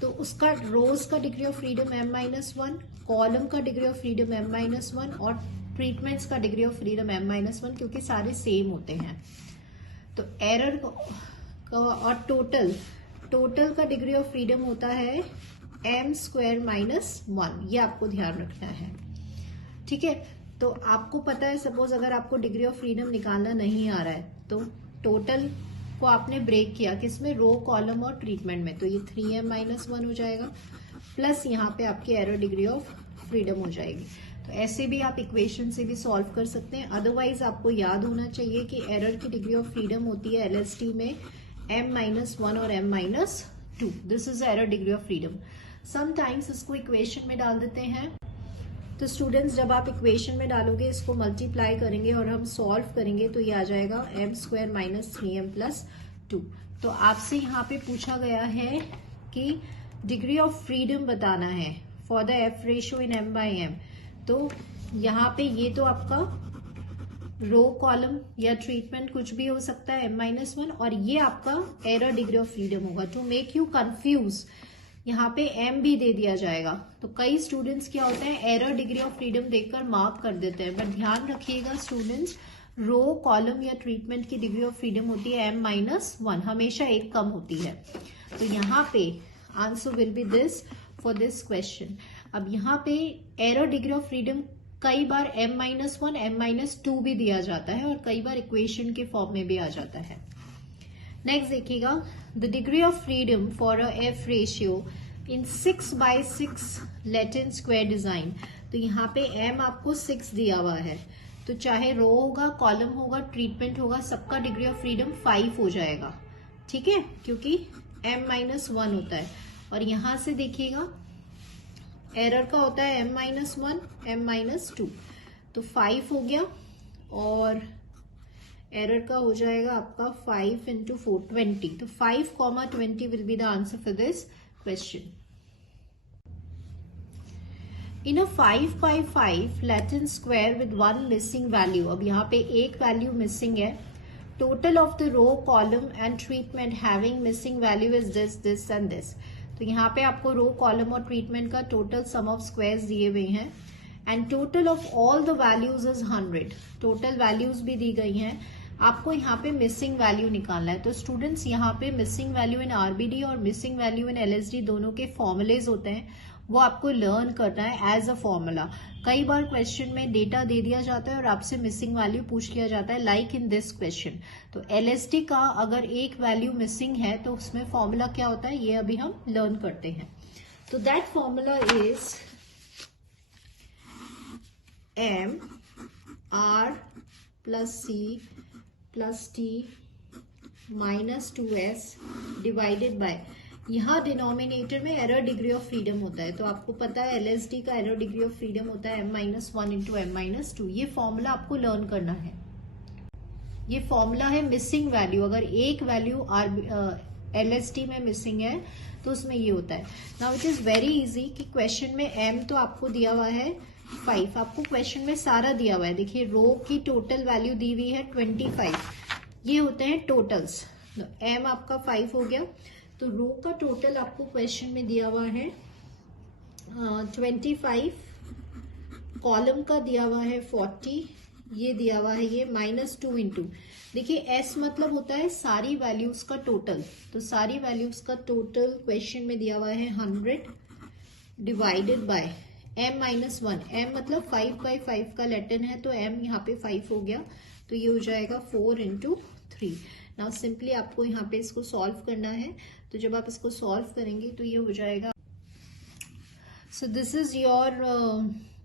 तो उसका रोज का degree of freedom m-1, column का डिग्री ऑफ फ्रीडम m-1 और ट्रीटमेंट्स का डिग्री ऑफ फ्रीडम m-1, क्योंकि सारे सेम होते हैं. तो एरर और टोटल का डिग्री ऑफ फ्रीडम होता है m²-1. ये आपको ध्यान रखना है, ठीक है. तो आपको पता है, सपोज अगर आपको डिग्री ऑफ फ्रीडम निकालना नहीं आ रहा है तो टोटल को आपने ब्रेक किया किसमें? रो, कॉलम और ट्रीटमेंट में. तो ये 3m-1 हो जाएगा, प्लस यहाँ पे आपकी एरर डिग्री ऑफ फ्रीडम हो जाएगी. तो ऐसे भी आप इक्वेशन से भी सॉल्व कर सकते हैं. अदरवाइज आपको याद होना चाहिए कि एरर की डिग्री ऑफ फ्रीडम होती है LST में m-1 और m-2. This is error degree of freedom. Sometimes इसको इक्वेशन में डाल देते हैं. तो स्टूडेंट्स, जब आप इक्वेशन में डालोगे, इसको मल्टीप्लाई करेंगे और हम सॉल्व करेंगे तो ये आ जाएगा m² - 3m+2. तो आपसे यहाँ पे पूछा गया है कि डिग्री ऑफ फ्रीडम बताना है for the F ratio in m by m. तो यहाँ पे ये तो आपका रो, कॉलम या ट्रीटमेंट कुछ भी हो सकता है m-1, और ये आपका एरर डिग्री ऑफ फ्रीडम होगा. टू मेक यू कंफ्यूज यहाँ पे m भी दे दिया जाएगा. तो कई स्टूडेंट्स क्या होते हैं, एरर डिग्री ऑफ फ्रीडम देखकर मार्क कर देते हैं. बट ध्यान रखिएगा स्टूडेंट्स, रो, कॉलम या ट्रीटमेंट की डिग्री ऑफ फ्रीडम होती है m-1, हमेशा एक कम होती है. तो यहाँ पे answer will be this for this question. अब यहाँ पे एरर डिग्री ऑफ फ्रीडम कई बार m-1, m-2 भी दिया जाता है और कई बार इक्वेशन के फॉर्म में भी आ जाता है. नेक्स्ट देखिएगा, the degree of freedom for a F ratio in 6x6 Latin square design. तो यहाँ पे m आपको 6 दिया हुआ है, तो चाहे रो होगा, कॉलम होगा, ट्रीटमेंट होगा, सबका डिग्री ऑफ फ्रीडम 5 हो जाएगा, ठीक है, क्योंकि m-1 होता है. और यहां से देखिएगा एरर का होता है m-1, m-2, तो 5 हो गया और एरर का हो जाएगा आपका 5 × 4 20. तो 5, 20 will be the answer for this question. In a 5 by 5 Latin square with 1 missing value. अब यहाँ पे एक वैल्यू मिसिंग है. Total of the row, column and treatment having missing value is this, this and this. तो यहाँ पे आपको row, column और ट्रीटमेंट का टोटल सम ऑफ स्क्वायर्स दिए हुए हैं. And total of all the values is 100. Total values भी दी गई हैं. आपको यहाँ पे मिसिंग वैल्यू निकालना है. तो स्टूडेंट्स, यहाँ पे मिसिंग वैल्यू इन RBD और मिसिंग वैल्यू इन LSD दोनों के फॉर्मुलेज होते हैं, वो आपको लर्न करना है एज अ फॉर्मूला. कई बार क्वेश्चन में डेटा दे दिया जाता है और आपसे मिसिंग वैल्यू पूछ लिया जाता है, लाइक इन दिस क्वेश्चन. तो LSD का अगर एक वैल्यू मिसिंग है तो उसमें फॉर्मूला क्या होता है, ये अभी हम लर्न करते हैं. तो that formula is M R+C +T -2S divided by, यहाँ डिनोमिनेटर में एरर डिग्री ऑफ फ्रीडम होता है. तो आपको पता है LSD का एरर डिग्री ऑफ फ्रीडम होता है m-1 × m-2. ये फॉर्मूला आपको लर्न करना है. ये फॉर्मूला है मिसिंग वैल्यू. अगर एक वैल्यू LSD में मिसिंग है तो उसमें ये होता है. Now it is very easy कि क्वेश्चन में m तो आपको दिया हुआ है 5, आपको क्वेश्चन में सारा दिया हुआ है. देखिए, रो की टोटल वैल्यू दी हुई है 25. ये होते हैं टोटल्स. m आपका 5 हो गया. तो रो का टोटल आपको क्वेश्चन में दिया हुआ है 25, कॉलम का दिया हुआ है 40 ये दिया हुआ है ये -2 इंटू, देखिए s मतलब होता है सारी वैल्यूज का टोटल, तो सारी वैल्यूज का टोटल क्वेश्चन में दिया हुआ है 100 डिवाइडेड बाय m-1, m मतलब 5/5 का लैटिन है, तो m यहाँ पे 5 हो गया, तो ये हो जाएगा 4 इंटू 3। नाउ सिंपली आपको यहाँ पे इसको सॉल्व करना है, तो जब आप इसको सॉल्व करेंगे तो ये हो जाएगा, सो दिस इज योर,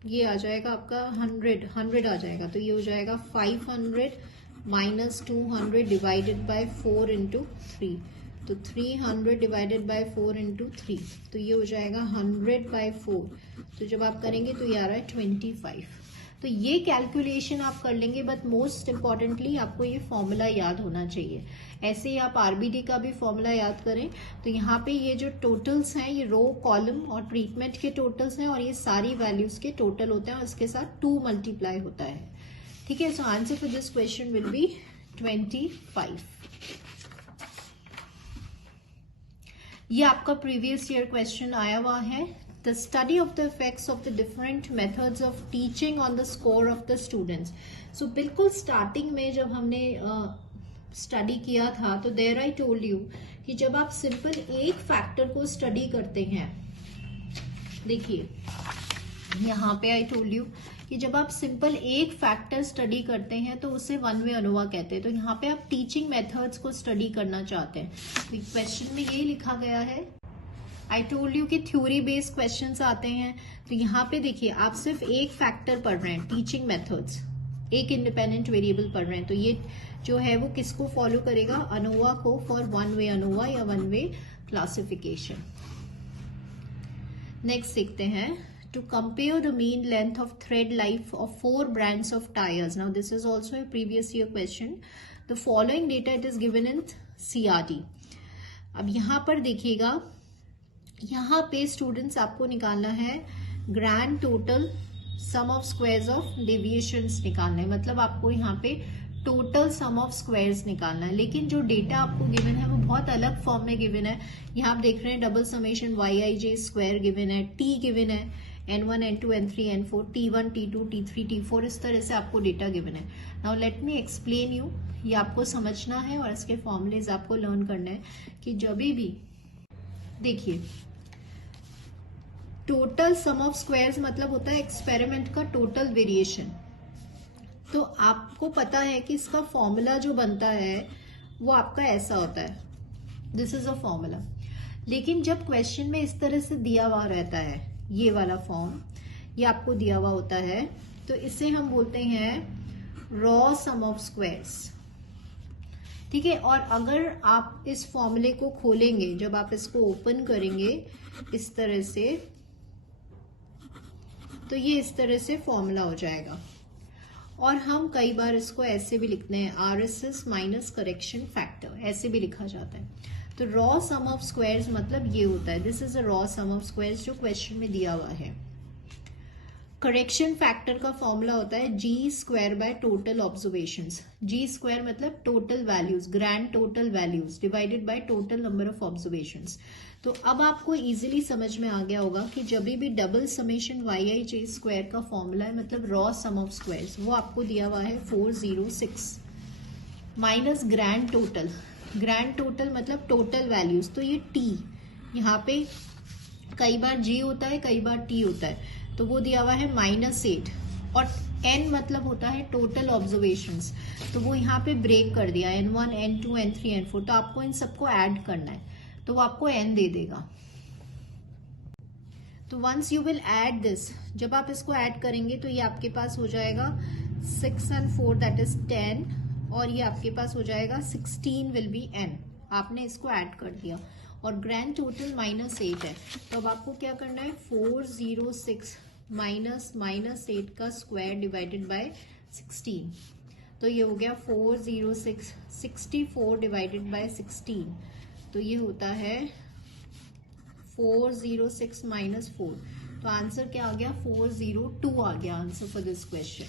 ये आ जाएगा आपका 100 आ जाएगा, तो ये हो जाएगा 500 माइनस 200 डिवाइडेड बाय 4 इंटू 3, तो 300 डिवाइडेड बाय 4 इंटू 3, तो ये हो जाएगा 100/4, तो जब आप करेंगे तो ये आ रहा है 25। तो ये कैलकुलेशन आप कर लेंगे, बट मोस्ट इम्पॉर्टेंटली आपको ये फॉर्मूला याद होना चाहिए। ऐसे ही आप आरबीडी का भी फॉर्मूला याद करें, तो यहाँ पे ये जो टोटल्स हैं ये रो कॉलम और ट्रीटमेंट के टोटल्स हैं, और ये सारी वैल्यूज के टोटल होते हैं और इसके साथ 2 मल्टीप्लाई होता है, ठीक है। सो answer for this question will B 25। ये आपका प्रीवियस ईयर क्वेश्चन आया हुआ है। The study of the effects of the different methods of teaching on the score of the students. So बिल्कुल स्टार्टिंग में जब हमने स्टडी किया था, तो देयर आई टोल्ड यू कि जब आप सिंपल एक फैक्टर को स्टडी करते हैं, देखिए यहाँ पे आई टोल्ड यू कि जब आप सिंपल एक फैक्टर स्टडी करते हैं तो उसे वन वे अनोवा कहते हैं। तो यहाँ पे आप टीचिंग मेथड्स को स्टडी करना चाहते हैं, तो क्वेश्चन में यही लिखा गया है। आई टोल्ड यू कि थ्योरी बेस्ड क्वेश्चंस आते हैं, तो यहाँ पे देखिए आप सिर्फ एक फैक्टर पढ़ रहे हैं, टीचिंग मेथड्स, एक इंडिपेंडेंट वेरिएबल पढ़ रहे हैं, तो ये जो है वो किसको फॉलो करेगा, अनोवा को, फॉर वन वे अनोवा या वन वे क्लासिफिकेशन। नेक्स्ट देखते हैं, to compare the mean length of thread life of 4 brands of tyres. Now this is also a previous year question. The following data it is given in CRT। अब यहाँ पर देखिएगा, यहाँ पे students आपको निकालना है grand total sum of squares of deviations निकालना है, मतलब आपको यहाँ पे टोटल सम ऑफ स्क्वायर्स निकालना है। लेकिन जो डेटा आपको गिवन है वो बहुत अलग फॉर्म में गिवन है। यहाँ आप देख रहे हैं double summation YIJ square given है, T गिवन है, N1 N2 N3 N4, T1 T2 T3 T4, इस तरह से आपको डेटा गिवन है। Now let me explain you, ये आपको समझना है और इसके फॉर्मुलेज आपको लर्न करना है कि जब भी देखिए टोटल सम ऑफ स्क्वायर्स मतलब होता है एक्सपेरिमेंट का टोटल वेरिएशन। तो आपको पता है कि इसका फॉर्मूला जो बनता है वो आपका ऐसा होता है, दिस इज अ फॉर्मूला। लेकिन जब क्वेश्चन में इस तरह से दिया हुआ रहता है, ये वाला फॉर्म ये आपको दिया हुआ होता है, तो इसे हम बोलते हैं रॉ सम ऑफ स्क्वायर्स, ठीक है। और अगर आप इस फॉर्मूले को खोलेंगे, जब आप इसको ओपन करेंगे इस तरह से, तो ये इस तरह से फॉर्मूला हो जाएगा। और हम कई बार इसको ऐसे भी लिखते हैं, RSS माइनस करेक्शन फैक्टर, ऐसे भी लिखा जाता है। तो रॉ सम ऑफ स्क्वायर्स मतलब ये होता है, this is a raw sum of squares जो क्वेश्चन में दिया हुआ है। करेक्शन फैक्टर का फॉर्मूला होता है G² by total observations. G² मतलब total values, grand total values divided by total number of observations. तो अब आपको इजीली समझ में आ गया होगा कि जब भी डबल समेशन YIJ स्क्वायर का फॉर्मूला है, मतलब रॉ सम ऑफ स्क्वायर्स, वो आपको दिया हुआ है 406 minus grand total. Grand total मतलब टोटल वैल्यूज, तो ये T यहाँ पे कई बार G होता है, कई बार T होता है, तो वो दिया हुआ है -8। और N मतलब होता है टोटल ऑब्जर्वेशंस, तो वो यहाँ पे ब्रेक कर दिया, N1 N2 N3 N4, तो आपको इन सबको ऐड करना है, तो वो आपको N दे देगा। तो once you will add this, जब आप इसको ऐड करेंगे तो ये आपके पास हो जाएगा 6 and 4 दैट इज 10, और ये आपके पास हो जाएगा 16 विल बी N। आपने इसको ऐड कर दिया और ग्रैंड टोटल -8 है, तो अब आपको क्या करना है, 406 माइनस 8 का स्क्वायर डिवाइडेड बाय 16, तो ये हो गया 406, 64 डिवाइडेड बाय 16, तो ये होता है 406 -4, तो आंसर क्या आ गया, 402 आ गया आंसर फॉर दिस क्वेश्चन।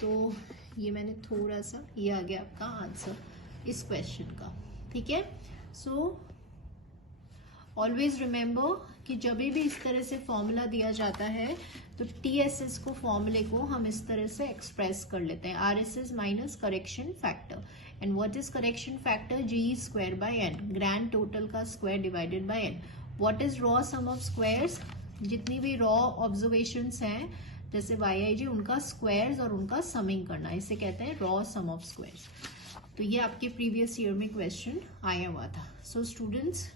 तो ये मैंने थोड़ा सा, ये आ गया आपका आंसर इस क्वेश्चन का, ठीक है। सो ऑलवेज रिमेंबर कि जब भी इस तरह से फॉर्मूला दिया जाता है तो TSS को फॉर्मूले को हम इस तरह से एक्सप्रेस कर लेते हैं, RSS minus correction factor. And what is correction factor? G square by n, grand total का square divided by n. What is raw sum of squares? जितनी भी रॉ ऑब्जर्वेशंस हैं जैसे YIG, उनका स्क्वायर्स और उनका समिंग करना, इसे कहते हैं रॉ सम ऑफ स्क्वायर्स. तो ये आपके प्रीवियस ईयर में क्वेश्चन आया हुआ था. सो स्टूडेंट्स,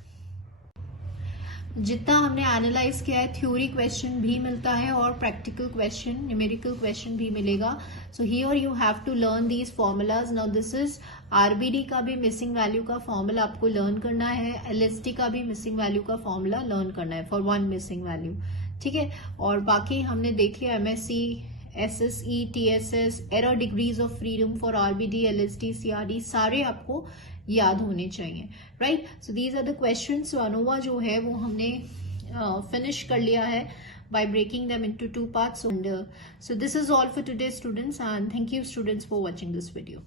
जितना हमने एनालाइज किया है, थ्योरी क्वेश्चन भी मिलता है और प्रैक्टिकल क्वेश्चन, न्यूमेरिकल क्वेश्चन भी मिलेगा. So here you have to learn these formulas. Now this is RBD का भी मिसिंग वैल्यू का फॉर्मूला आपको लर्न करना है, LSD का भी मिसिंग वैल्यू का फॉर्मूला लर्न करना है फॉर वन मिसिंग वैल्यू. ठीक है, और बाकी हमने देख लिया MSc, SSE, TSS, error degrees of freedom for RBD, LSD, CRD, सारे आपको याद होने चाहिए. Right, so these are the questions. So ANOVA जो है वो हमने फिनिश कर लिया है by breaking them into two parts. And so this is all for today, students, and thank you students for watching this video.